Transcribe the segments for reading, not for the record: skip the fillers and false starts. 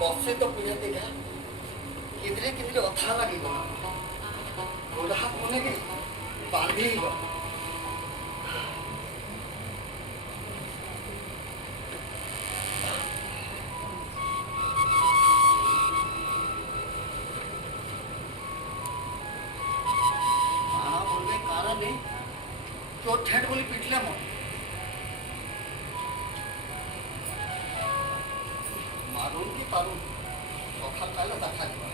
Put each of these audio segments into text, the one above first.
बसे तो पिया देखा किधरे किधरे अथा लगी गला गोड़ हाथ मुने के बांधी गला बोलने कारण नहीं चोट ठेठ बोली पिटले मो मारून की पारून सकाल काले দেখা দিবা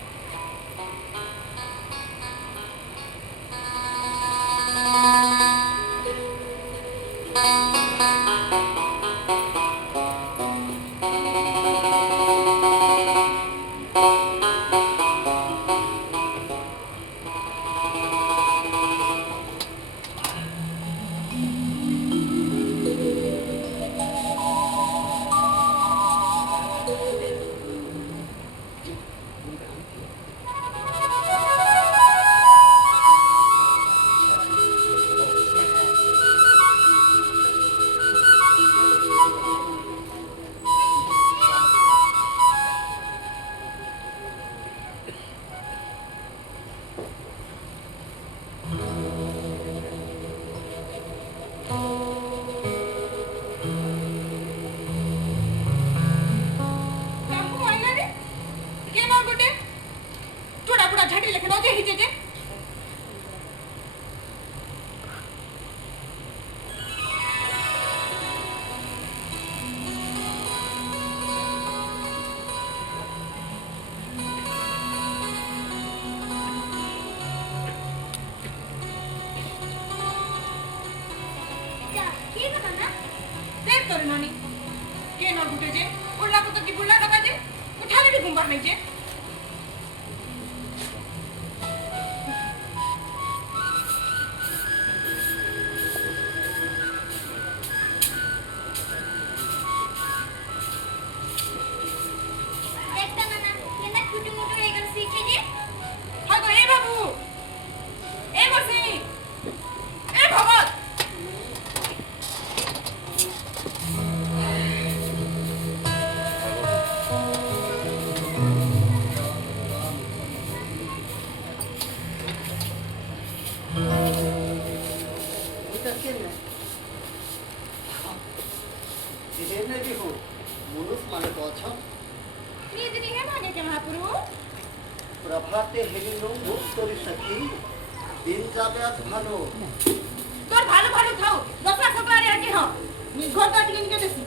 प्रभाते हेलिनो मुक्तरी सखी दिन जाबे आज भालो তোর ভালো ভালো খাও দশরা সকালে আর কি হও ঘর তো টিকে নিকে দেছি